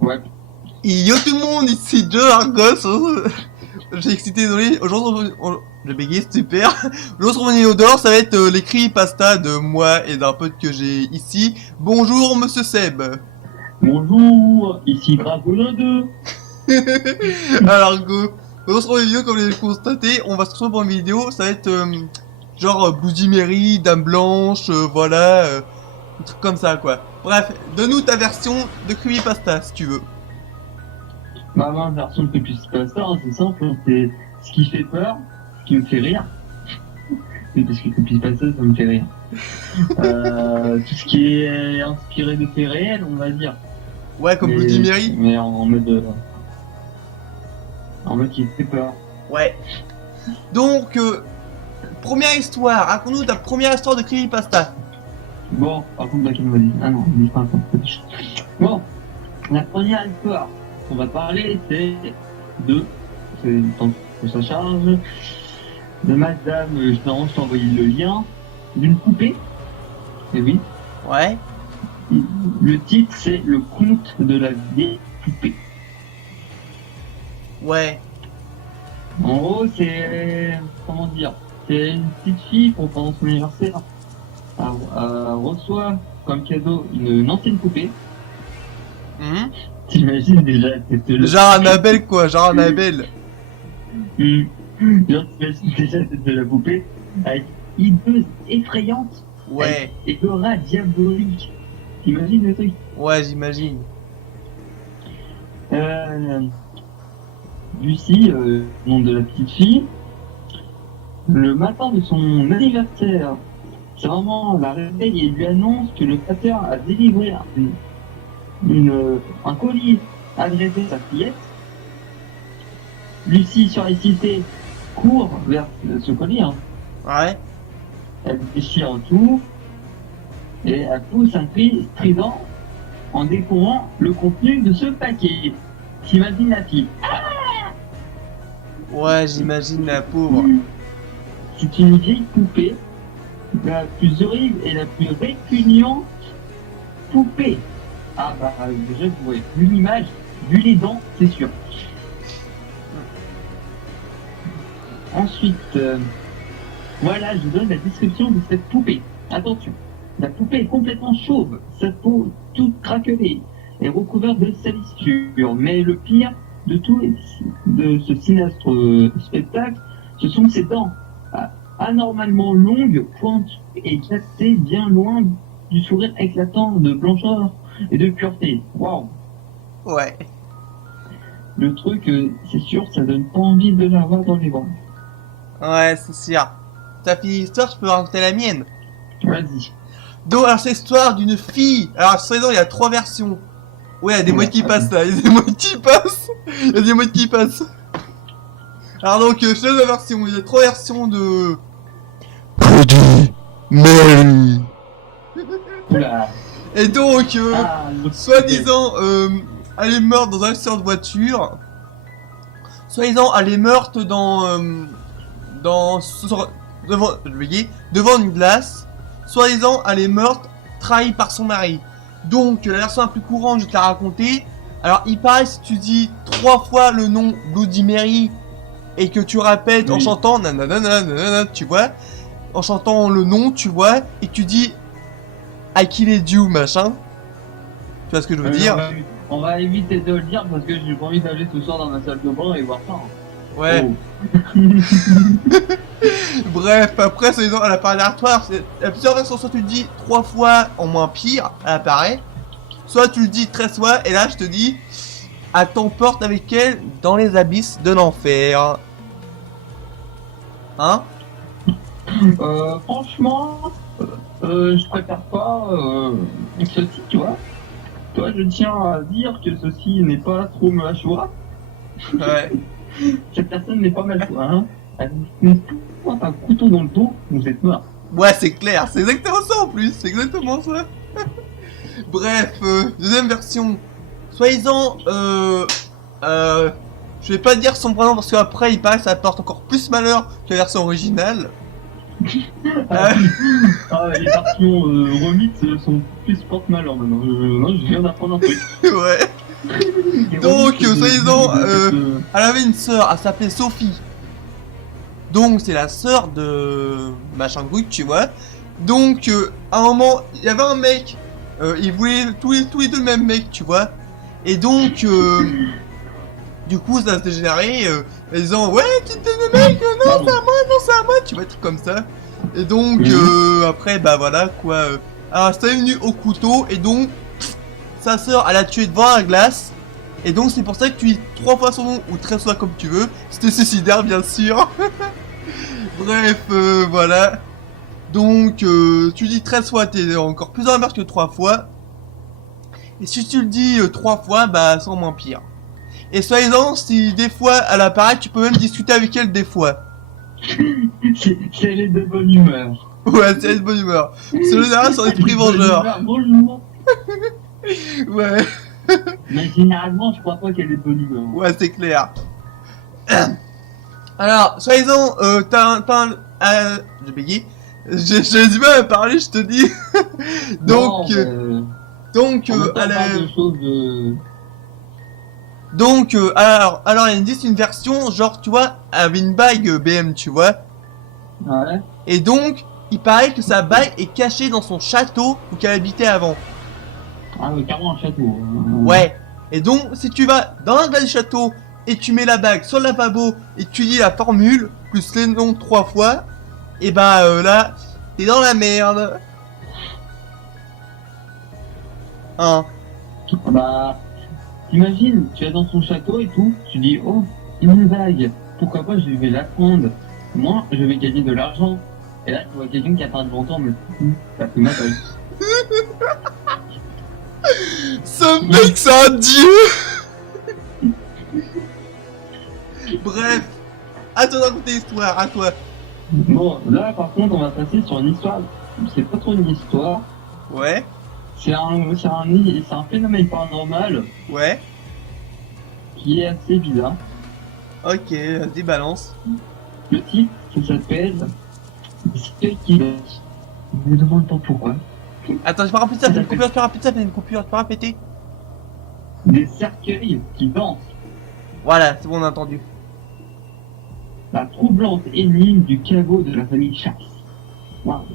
Ouais. Et yo tout le monde, ici Joe Argos. J'ai excité, désolé. Aujourd'hui, je bégaye, super. Aujourd'hui, on est dehors, ça va être les creepypasta de moi et d'un pote que j'ai ici. Bonjour, monsieur Seb. Bonjour, ici Dragon 2. Alors, go. Aujourd'hui, sur une vidéo, comme vous l'avez constaté, on va se retrouver pour une vidéo. Ça va être genre Bloody Mary, Dame Blanche, voilà. Un truc comme ça, quoi. Bref, donne-nous ta version de creepypasta, si tu veux. Bah, ma version de Creepypasta, hein, c'est simple, hein, c'est ce qui fait peur, ce qui me fait rire. Oui, parce que Creepypasta, ça me fait rire. Tout ce qui est inspiré de faits réels, on va dire. Ouais, comme Bloody Mary. Mais en mode qui fait peur. Ouais. Donc, première histoire. Raconte-nous ta première histoire de creepypasta. Bon, par contre, Black and Ah non, il dit pas encore. Bon, la première histoire qu'on va parler, c'est le temps que ça charge, de madame, je t'ai envoyé le lien, d'une poupée. Et oui, Ouais. le titre, c'est Le conte de la vieille poupée. Ouais. En gros, c'est, comment dire, c'est une petite fille pour pendant son anniversaire, elle reçoit comme cadeau une ancienne poupée. Mhm. T'imagines déjà, Genre Annabelle, quoi. Genre Annabelle. Genre, t'imagines déjà de la poupée avec hideuse, effrayante, Ouais. et aura diabolique. T'imagines le truc? Ouais, j'imagine. Lucie, nom de la petite fille, le matin de son anniversaire, sa maman la réveille et lui annonce que le facteur a délivré un colis adressé à sa fillette. Lucie, surexcitée, court vers ce colis. Hein. Ouais. Elle déchire tout et elle pousse un cri strident en découvrant le contenu de ce paquet. T'imagines la fille? Ouais, j'imagine la pauvre. C'est une vieille poupée, la plus horrible et la plus répugnante poupée. Ah bah déjà vous voyez, vu l'image, vu les dents, c'est sûr. Ensuite, voilà, je vous donne la description de cette poupée. Attention, la poupée est complètement chauve, sa peau toute craquelée et recouverte de salissure. Mais le pire de tout de ce sinistre spectacle, ce sont ses dents, anormalement longues, pointues et éclatées bien loin du sourire éclatant de blancheur et de pureté. Waouh! Ouais. Le truc, c'est sûr, ça donne pas envie de l'avoir dans les bras. Ouais, c'est sûr. T'as fini l'histoire, je peux raconter la mienne. Vas-y. Donc, alors, c'est l'histoire d'une fille. Alors, soi-disant, il y a 3 versions. Ouais, il y a des mots qui passent là. Il y a des mots qui passent. Il y a des mots qui passent. Alors, donc, je te donne la version. Il y a 3 versions de. Bloody Mary. Oula. Et donc, Le soi-disant, elle est morte dans un accident de voiture. Soi-disant, elle est morte devant une glace. Soi-disant, elle est morte trahie par son mari. Donc, la version la plus courante, je vais te la raconter. Alors, il paraît, si tu dis 3 fois le nom Bloody Mary et que tu répètes en chantant nanana, tu vois, en chantant le nom, tu vois, et que tu dis I killed you, machin. Tu vois ce que je veux dire? On va éviter de le dire parce que j'ai pas envie d'aller ce soir dans ma salle de bain et voir ça. Ouais. Oh. Bref, après, c'est elle apparaît derrière toi. Il y a plusieurs versions. Soit tu le dis 3 fois en moins pire, elle apparaît. Soit tu le dis 13 fois, et là, je te dis, elle t'emporte avec elle dans les abysses de l'enfer. Hein? Franchement, je préfère pas ceci, tu vois. Toi, je tiens à dire que ceci n'est pas trop ma choix. Ouais. Cette personne n'est pas mal choix, hein. Elle vous pointe un couteau dans le dos, vous êtes mort. Ouais, c'est clair. C'est exactement ça en plus. C'est exactement ça. Bref, deuxième version. Soi-disant, je vais pas dire son prénom parce qu'après, il paraît que ça apporte encore plus malheur que la version originale. Les versions remises sont plus porte-malheur maintenant. Je viens d'apprendre un truc. Ouais. Donc, soi-disant, elle avait une sœur, elle s'appelait Sophie. Donc, c'est la sœur de machin Quick, tu vois. Donc, à un moment, il y avait un mec, ils voulaient tous les deux le même mec, tu vois. Et donc, du coup, ça s'est dégénéré, en disant, ouais, tu t'es le mec, non, c'est à moi, non, c'est à moi, tu vois, truc comme ça. Et donc, après, bah voilà, quoi. Alors, c'est venu au couteau, et donc, sa sœur, elle a tué devant la glace. Et donc, c'est pour ça que tu dis 3 fois son nom, ou 13 fois comme tu veux. C'était suicidaire, bien sûr. Bref, voilà. Donc, tu dis 13 fois, t'es encore plus dans la merde que 3 fois. Et si tu le dis 3 fois, bah, c'est moins pire. Et soi-disant, si des fois elle apparaît, tu peux même discuter avec elle des fois. Si elle est de bonne humeur. Ouais, c'est elle est de bonne humeur. C'est le général, son esprit vengeur. Bonjour. Ouais. Mais généralement, je crois pas qu'elle est de bonne humeur. Ouais, c'est clair. Alors, soi-disant, j'ai bégayé. J'ai du mal à parler, je te dis. Donc, elle est... Donc, alors, il existe une version, genre, tu vois, elle avait une bague BM, tu vois. Ouais. Et donc, il paraît que sa bague est cachée dans son château où qu'elle habitait avant. Ah oui, carrément un château. Ouais. Et donc, si tu vas dans un du château et tu mets la bague sur le lavabo et tu dis la formule, plus les noms 3 fois, et bah là, t'es dans la merde. Hein. Bah... T'imagines, tu es dans son château et tout, tu dis oh, une bague, pourquoi pas je vais la prendre, moi je vais gagner de l'argent. Et là tu vois quelqu'un qui attend devant toi mais t'as pris ma bague. Ce mec c'est un dieu. Bref, à toi de raconter l'histoire, à toi. Bon, là par contre on va passer sur une histoire, c'est pas trop une histoire. Ouais. C'est un phénomène paranormal. Ouais. Qui est assez bizarre. Ok, vas-y, balance. Le titre, ça s'appelle Cercueil qui danse. Je me demande pas pourquoi. Attends, je peux répéter ça, fait une coupure, je peux répéter ça, fait une coupure, je peux répéter. Des cercueils qui dansent. Voilà, c'est bon, on a entendu. La troublante énigme du caveau de la famille Chasse. Wow.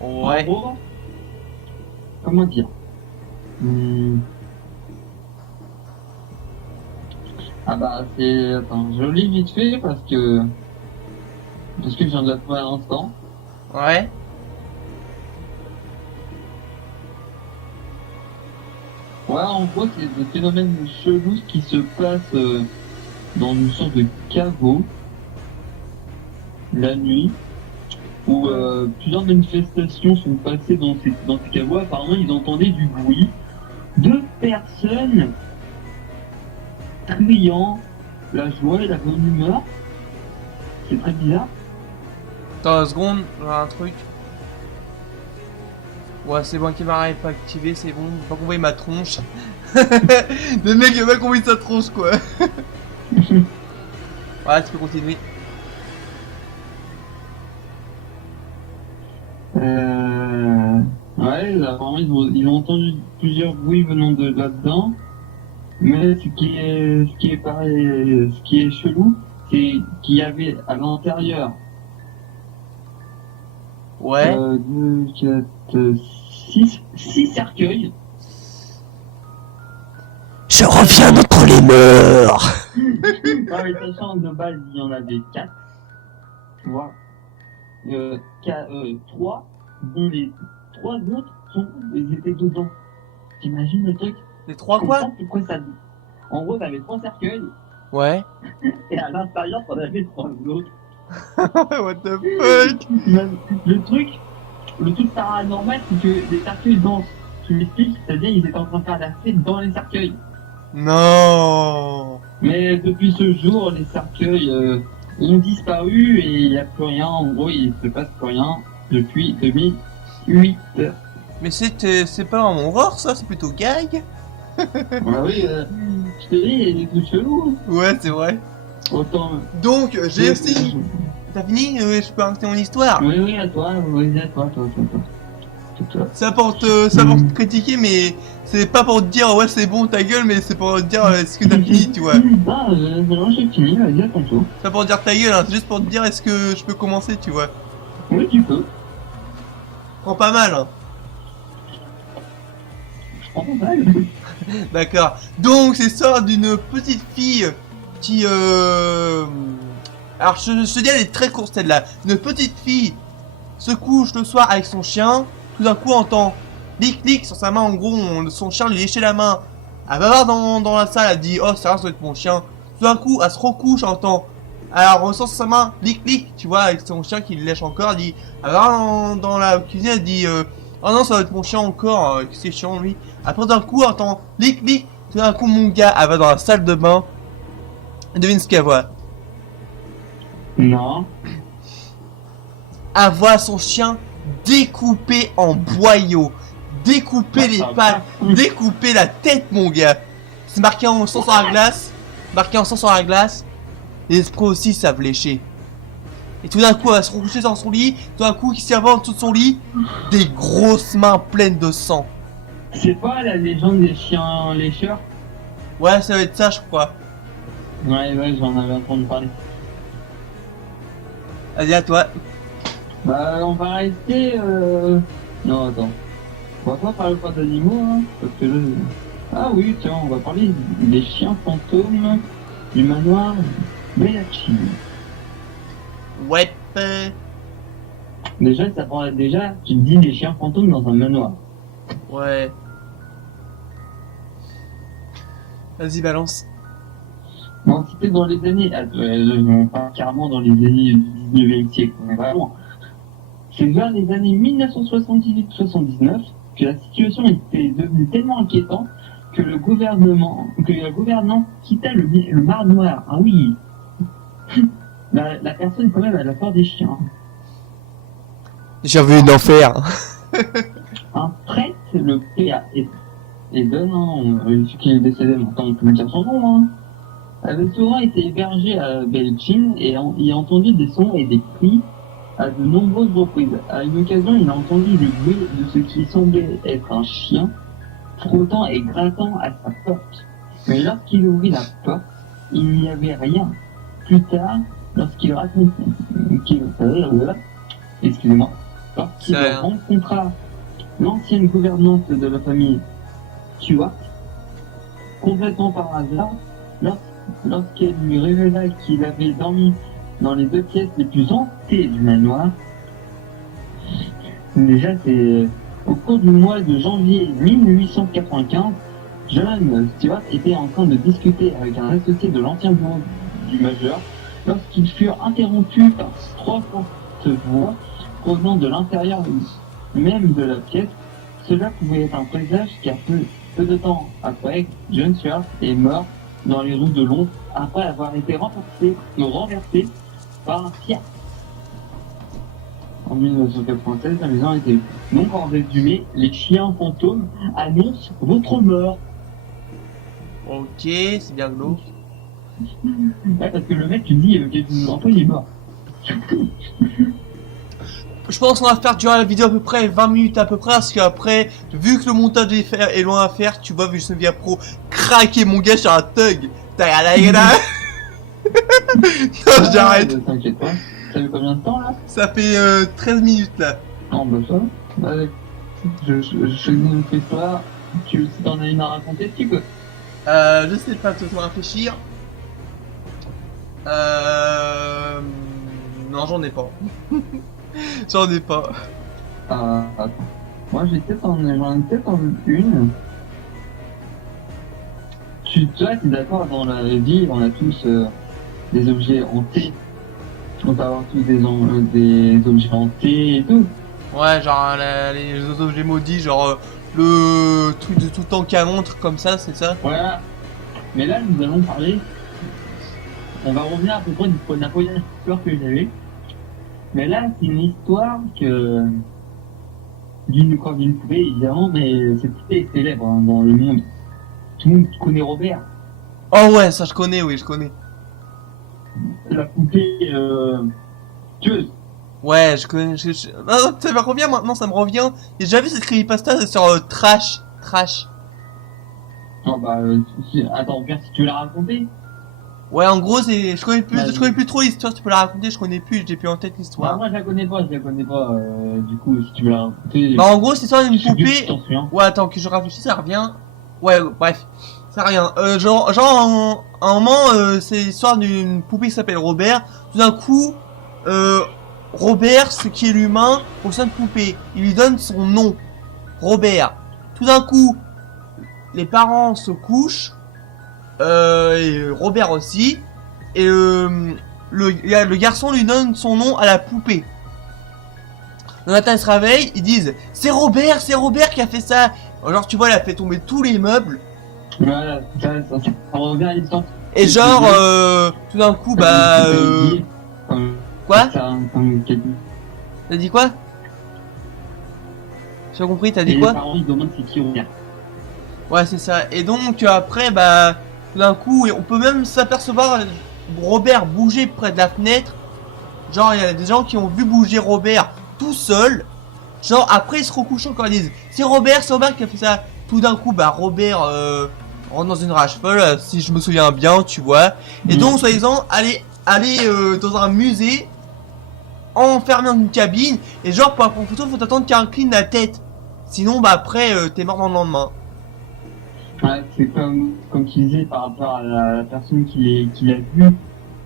Ouais. En gros, comment dire Ah bah c'est... Attends, je lis vite fait parce que je viens de la trouver à l'instant. Ouais. Ouais, en gros, c'est des phénomènes chelous qui se passent dans une sorte de caveau la nuit où plusieurs manifestations sont passées dans ces caveaux. Apparemment, ils entendaient du bruit de personnes criant la joie et la bonne humeur. C'est très bizarre. Attends une seconde, j'ai un truc. Ouais, c'est bon, qui m'arrive pas activé, c'est bon, faut pas qu'on voie ma tronche. Le mec il va qu'on voie sa tronche quoi. Ouais, tu peux continuer. Ouais, apparemment ils ont entendu plusieurs bruits venant de là-dedans. Mais ce qui est chelou, c'est qu'il y avait à l'intérieur Ouais. 2, 4, 6 cercueils. Je reviens d'entre les morts. Ah mais sachant de base il y en avait 4. Tu vois. 3, dont les 3 autres ils étaient dedans. T'imagines le truc? Les 3 quoi? Pourquoi ça... En gros, t'avais 3 cercueils, Ouais. et à l'intérieur, t'en avais 3 autres. What the fuck? Le truc paranormal, c'est que les cercueils dansent. Tu m'expliques? C'est-à-dire ils étaient en train de faire la fête dans les cercueils. Non. Mais depuis ce jour, les cercueils ont disparu et il n'y a plus rien. En gros, il se passe plus rien depuis 2008. Mais c'est pas un horreur ça, c'est plutôt gag. Bah oui, je te dis, il y a des trucs chelous. Ouais, c'est vrai. Autant. Donc, j'ai aussi... T'as fini? Je peux raconter mon histoire. Oui, à toi, vas-y, à toi. Ça pour te critiquer, mais c'est pas pour te dire ouais c'est bon ta gueule, mais c'est pour te dire est-ce que t'as fini, tu vois. Non, j'ai fini, vas-y, à ton tour. C'est pas pour dire ta gueule, hein, c'est juste pour te dire est-ce que je peux commencer, tu vois. Oui, tu peux. Prends pas mal, hein. Je prends pas mal. D'accord. Donc c'est ça d'une petite fille qui alors je te dis elle est très courte celle-là. Une petite fille se couche le soir avec son chien. Tout d'un coup on entend clic sur sa main. En gros son chien lui léchait la main. Elle va voir dans la salle. Elle dit oh ça doit être mon chien. Tout d'un coup elle se recouche. Elle entend. Alors elle ressent sur sa main clic. Tu vois avec son chien qui le lèche encore. Elle dit elle va voir dans la cuisine. Elle dit oh non ça doit être mon chien encore. C'est chiant lui. Après d'un coup elle entend clic. Tout d'un coup mon gars elle va dans la salle de bain. Et devine ce qu'elle voit. Non. Elle voit son chien découpé en boyaux, découper les pattes, découper la tête, mon gars. C'est marqué en sang sur la glace, Les esprits aussi savent lécher. Et tout d'un coup, elle va se recoucher dans son lit. Tout d'un coup, qui s'y va en dessous de son lit, des grosses mains pleines de sang. C'est pas la légende des chiens lécheurs? Ouais, ça va être ça, je crois. Ouais, j'en avais entendu parler. Vas-y, à toi. Bah, on va rester. Non, attends. On va pas parler pas d'animaux, hein, parce que là. Ah oui, tiens, on va parler des chiens fantômes du manoir Bellacci. Ouais. Déjà, tu te dis des chiens fantômes dans un manoir. Ouais. Vas-y, balance. Bon, c'était dans les années. Pas carrément dans les années du 19e siècle, on est pas loin. C'est vers les années 1978-79 que la situation était devenue tellement inquiétante que la gouvernance quitta le manoir. Ah oui. La personne, quand même, elle a peur des chiens. J'ai vu l'enfer. Un prêtre, le père et donne, celui qui est décédé maintenant, on peut me dire son nom, hein, avait souvent été hébergé à Belchine et y a entendu des sons et des cris à de nombreuses reprises. À une occasion, il a entendu le bruit de ce qui semblait être un chien frottant et grattant à sa porte. Mais lorsqu'il ouvrit la porte, il n'y avait rien. Plus tard, lorsqu'il rencontra l'ancienne gouvernante de la famille Stuart, complètement par hasard, lorsqu'elle lui révéla qu'il avait dormi dans les 2 pièces les plus hantées du manoir. Déjà, c'est au cours du mois de janvier 1895, John Stuart était en train de discuter avec un associé de l'ancien bureau du majeur lorsqu'ils furent interrompus par 3 fortes voix provenant de l'intérieur même de la pièce. Cela pouvait être un présage car peu de temps après, John Stuart est mort dans les rues de Londres après avoir été renversé par un fiacre. En 1996, la maison a été. Donc en résumé, les chiens fantômes annoncent votre mort. Ok, c'est bien glauque. Ouais, parce que le mec, tu dis que il est mort. Je pense qu'on va faire durer la vidéo à peu près 20 minutes à peu près, parce qu'après, vu que le montage est loin à faire, tu vois, vu que je suis via pro, craquer mon gars sur un thug. Non, j'arrête. T'inquiète pas. Ça fait combien de temps là? Ça fait 13 minutes là. Non, bah ça. Bah, je ne fais pas. Si t'en as une à raconter, tu peux. Je sais pas, te réfléchir. Non, j'en ai pas. J'en ai pas. Attends. Moi, j'en ai peut-être en une. Toi, t'es d'accord, dans la vie, on a tous des objets hantés. On peut avoir tous des objets hantés et tout. Ouais, genre les objets maudits, genre le truc de tout le temps qu'à montre comme ça, c'est ça? Voilà. Mais là, nous allons parler. On va revenir à peu près de la première histoire que j'avais. Mais là, c'est une histoire d'une poupée, évidemment, mais cette poupée est célèbre hein, dans le monde. Tout le monde connaît Robert. Oh ouais, ça je connais. La poupée tueuse. Ouais, je connais. Non, ça me revient maintenant, ça me revient. J'ai déjà vu cette creepypasta sur Trash. Trash. Non, bah, attends, Pierre, si tu veux la raconter. Ouais, en gros, c'est. Je connais Vas-y. plus trop l'histoire, tu peux la raconter, je connais plus, j'ai plus en tête Bah, l'histoire. moi, je la connais pas, du coup, si tu veux la raconter. Bah, en gros, c'est l'histoire d'une je sais plus si poupée. t'en souviens. Ouais, attends, que je réfléchisse, ça revient. Ouais, bref. Ça revient. Genre, à un moment, c'est l'histoire d'une poupée qui s'appelle Robert. Tout d'un coup, Robert, ce qui est l'humain, au sein de poupée, il lui donne son nom. Robert. Tout d'un coup, les parents se couchent. Et Robert aussi. Et le garçon lui donne son nom à la poupée. Le matin, il se réveille, ils disent c'est Robert qui a fait ça. Genre, tu vois, il a fait tomber tous les meubles. Voilà, ça revient à l'histoire. Et genre, tout d'un coup, bah. Quoi? T'as dit quoi? J'ai pas compris, t'as dit quoi? Les parents, ils demandent c'est qui Robert. Ouais, c'est ça. Et donc, après, bah. Tout d'un coup, on peut même s'apercevoir Robert bouger près de la fenêtre. Genre, il y a des gens qui ont vu bouger Robert tout seul. Genre, après, ils se recouchent encore, ils disent c'est Robert qui a fait ça. Tout d'un coup, bah, Robert rentre dans une rage folle, si je me souviens bien, tu vois. Et donc, soi-disant, aller dans un musée, enfermé dans une cabine. Et genre, pour la prendre photo, faut t'attendre qu'il incline la tête. Sinon, bah, après, t'es mort dans le lendemain. Ouais, c'est comme tu disais par rapport à la personne qui l'a vu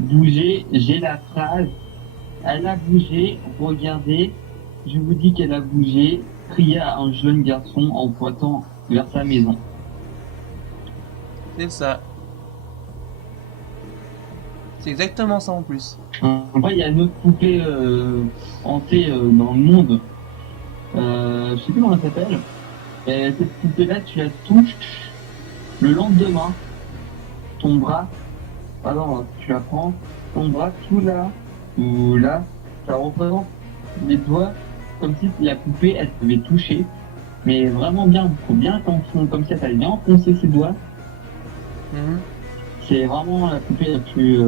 bouger. J'ai la phrase. Elle a bougé, regardez, je vous dis qu'elle a bougé, cria un jeune garçon en pointant vers sa maison. C'est ça. C'est exactement ça en plus. Après, il y a une autre poupée hantée dans le monde. Je sais plus comment elle s'appelle. Et cette poupée-là, tu la touches le lendemain. Ton bras, alors tu la prends, ton bras tout là, ou là, ça représente les doigts comme si la poupée elle devait toucher. Mais vraiment bien, faut bien qu'enfoncer, comme ça, elle bien enfoncer ses doigts. C'est vraiment la poupée la plus.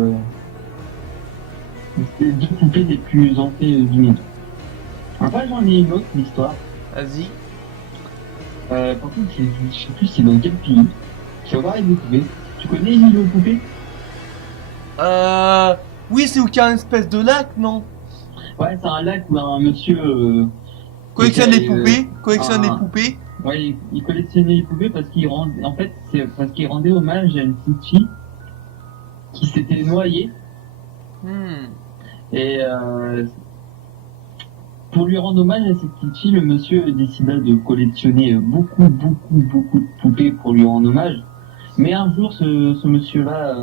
C'est les deux poupées les plus hantées du monde. Après, j'en ai une autre histoire. Vas-y. Par contre, je sais plus c'est dans quel pays. Je vais voir les deux poupées. Tu connais l'île aux poupées? Oui, c'est où qu'il y a une espèce de lac, non? Ouais, c'est un lac où un monsieur. Collectionne des poupées. des poupées. Ouais, il collectionnait les poupées parce qu'il rendait. En fait, c'est parce qu'il rendait hommage à une petite fille qui s'était noyée. Et pour lui rendre hommage à cette petite fille, le monsieur décida de collectionner beaucoup de poupées pour lui rendre hommage. Mais un jour, ce monsieur-là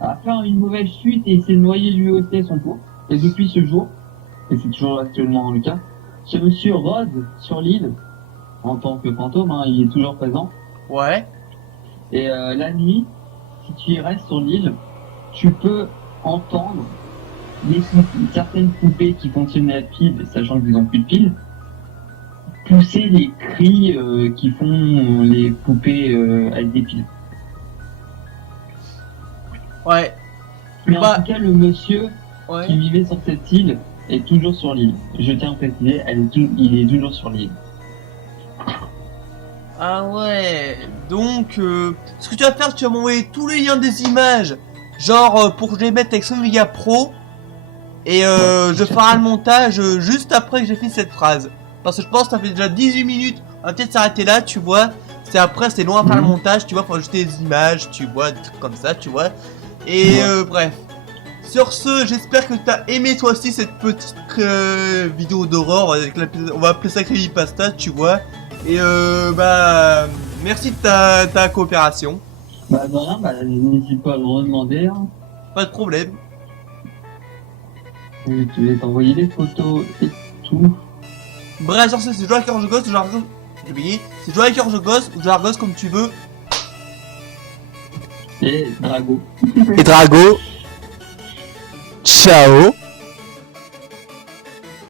a fait une mauvaise chute et s'est noyé lui aussi à son tour. Et depuis ce jour, et c'est toujours actuellement le cas, ce monsieur rôde sur l'île en tant que fantôme, hein, il est toujours présent. Ouais. Et la nuit, si tu y restes sur l'île, tu peux entendre certaines poupées qui fonctionnent à pile, sachant qu'ils n'ont plus de pile, pousser les cris qui font les poupées avec des piles. Ouais. Mais en tout cas, le monsieur Ouais. qui vivait sur cette île est toujours sur l'île. Je tiens à préciser, il est toujours sur l'île. Ah ouais. Donc, ce que tu vas faire, tu vas m'envoyer tous les liens des images, genre pour que je les mette avec Somiga Pro, et je ferai le montage juste après que j'ai fini cette phrase. Parce que je pense que ça fait déjà 18 minutes. On va peut-être s'arrêter là, tu vois. C'est loin à faire le montage, tu vois, faut ajouter des images, tu vois, des trucs comme ça, tu vois. Et bref. Sur ce, j'espère que tu as aimé toi aussi cette petite vidéo d'horreur. On va appeler ça Creepypasta, tu vois. Et bah, merci de ta coopération. Bah de rien, bah n'hésite pas à le redemander. Hein. Pas de problème. Et tu vais t'envoyer des photos et tout. Bref, sur ce, c'est jouer à cœur je gosse ou jouer à cœur... J'ai oublié. C'est jouer à cœur je gosse ou jouer à gosse comme tu veux. Et Drago. Et Drago. Ciao.